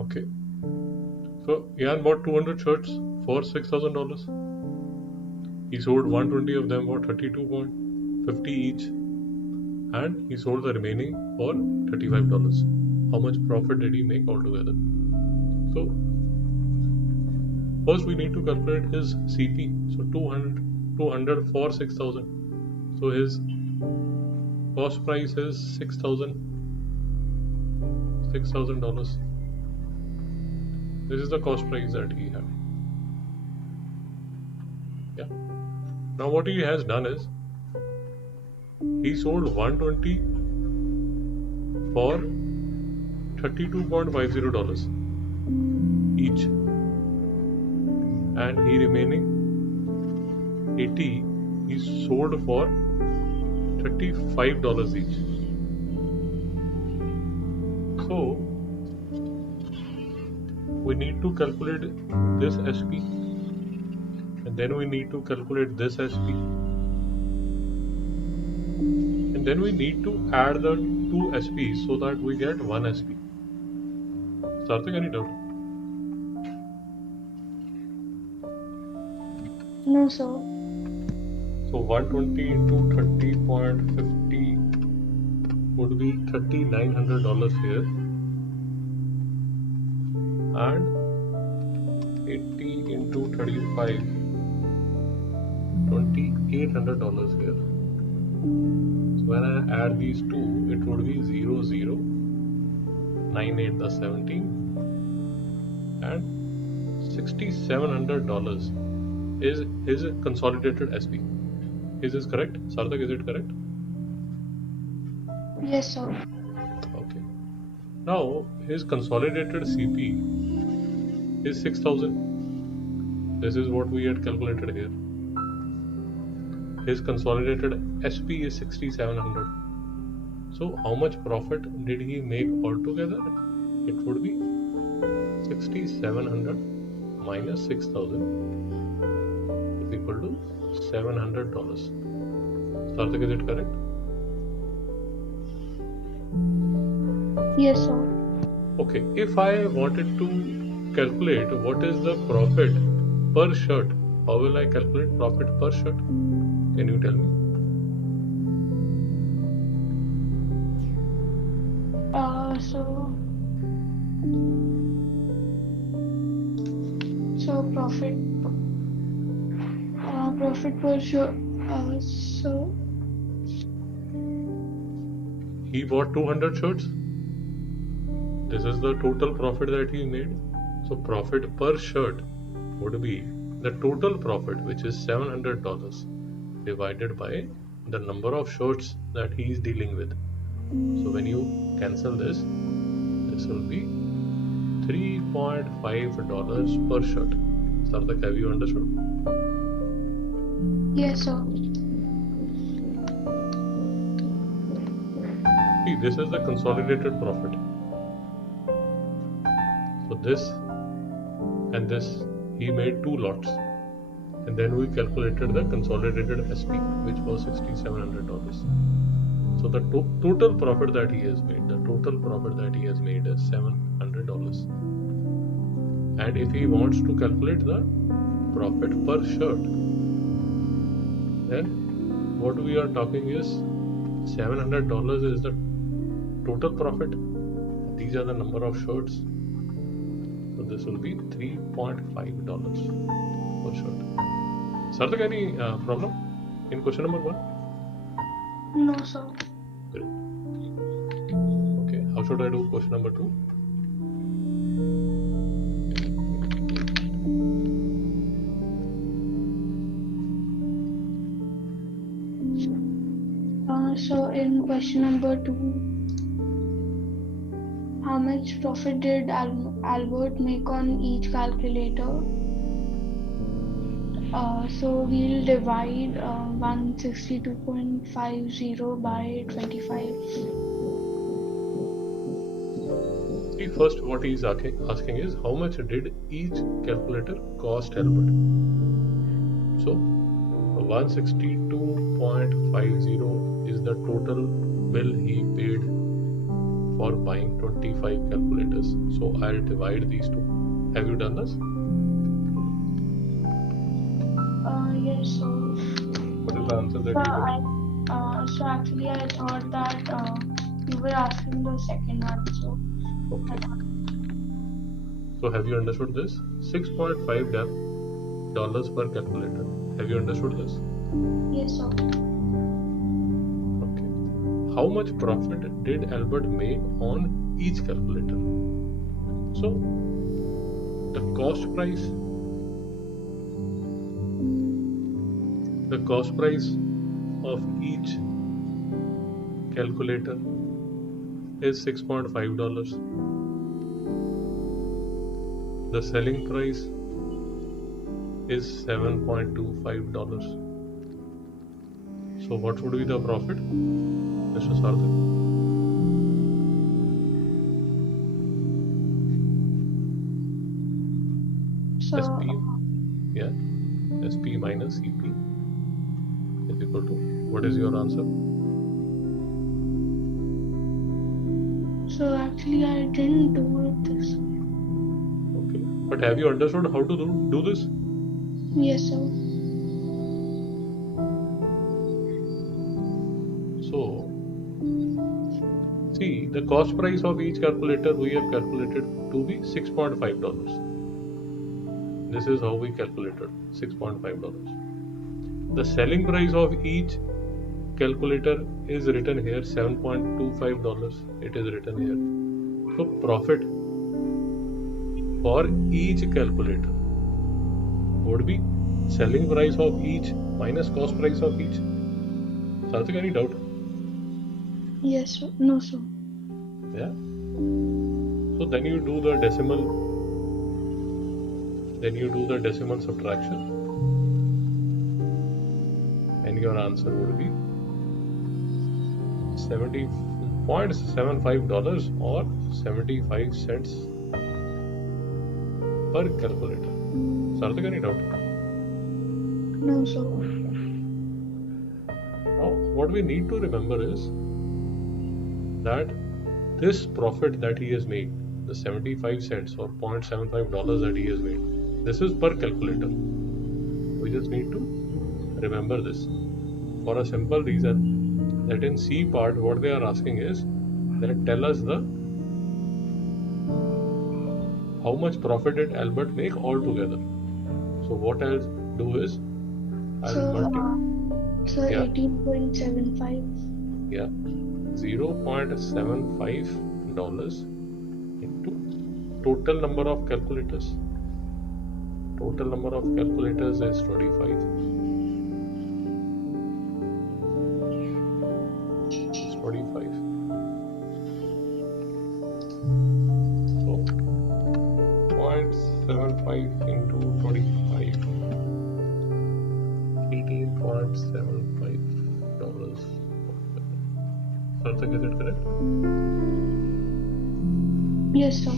Okay, so Ian bought 200 shirts for $6,000. He sold 120 of them for 32.50 each, and he sold the remaining for $35. How much profit did he make altogether? So first we need to calculate his CP. So 200 for 6,000. So his cost price is $6,000. This is the cost price that he had. Yeah. Now what he has done is he sold 120 for $32.50 each, and he remaining 80 he sold for $35 each. So we need to calculate this SP, and then we need to calculate this SP, and then we need to add the two SPs so that we get one SP. Sarthak, any doubt? No, sir. So 120 into 30.50 would be $3,900 here, and 80 into 35, $2,800 here. So when I add these two, it would be 00, 9 8 the 17, and $6,700 is his consolidated SP. Is this correct? Sarthak, is it correct? Yes, sir. Okay. Now his consolidated CP is 6,000. This is what we had calculated here. His consolidated SP is 6,700. So how much profit did he make altogether? It would be 6,700 minus 6,000 is equal to $700. Sarthak, is it correct? Yes, sir. Okay, if I wanted to calculate what is the profit per shirt, how will I calculate profit per shirt? Can you tell me? So profit per shirt. So He bought 200 shirts. This is the total profit that he made. So profit per shirt would be the total profit, which is $700, divided by the number of shirts that he is dealing with. So when you cancel this will be $3.5 per shirt. Sarthak, have you understood? yes, sir. See, this is the consolidated profit. So this and this, he made two lots, and then we calculated the consolidated SP, which was $6,700. So the total profit that he has made, is $700. And if he wants to calculate the profit per shirt, then what we are talking is $700 is the total profit. These are the number of shirts. So this will be $3.5 per shirt. Sarthak, any problem in question number 1? No, sir. Great. Okay, how should I do question number 2? So in question number 2, how much profit did Albert make on each calculator? So we'll divide 162.50 by 25. See, first what he is asking is how much did each calculator cost Albert? So 162.50 is the total bill he paid for buying 25 calculators. So I'll divide these two. Have you done this? Yes, so What is the answer that you get? so actually I thought that you were asking the second one, so Okay. So have you understood this? $6.5 per calculator. Have you understood this? yes, sir. Okay. How much profit did Albert make on each calculator? So the cost price of each calculator is $6.5. The selling price is $7.25. So what would be the profit, Mr. Sarthak? So SP, yeah, SP minus CP is equal to, what is your answer? so actually I didn't do it this way. Okay, but have you understood how to do this? Yes, sir. So see, the cost price of each calculator we have calculated to be $6.5. This is how we calculated $6.5. The selling price of each calculator is written here $7.25. It is written here. So profit for each calculator would be selling price of each minus cost price of each. Sarthik, any doubt? Yes, sir. No, sir. Yeah. So then you do the decimal. Then you do the decimal subtraction, and your answer would be $70.75 or 75 cents per calculator. Sarthik, any doubt? No, sir. Now, what we need to remember is that this profit that he has made, the 75 cents or $0.75 that he has made, this is per calculator. We just need to remember this for a simple reason that in C part, what they are asking is that tell us the how much profit did Albert make altogether. So what I'll do is I'll So, multiply, so yeah, 18.75. yeah, $0.75 into total number of calculators. Total number of calculators is 25. It's 25. So 0.75 into 25. $18.75. Sarthak, is it correct? Yes, sir.